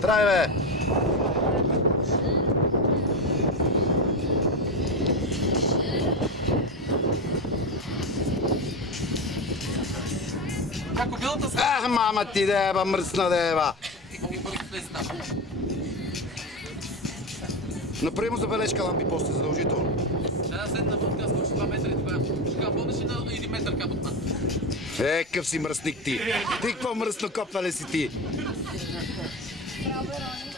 Трай, бе! Ако билата са... Ах, мама ти деба, мръсна деба! Направи му забележка, лампи, после задължително. Да, седна водка, скочи 2 метра и тогава. Ще помниш ли на 1 метър кап от нас? Къв си мръсник ти! Ти какво мръсно копвале си ти? Браво, Верони.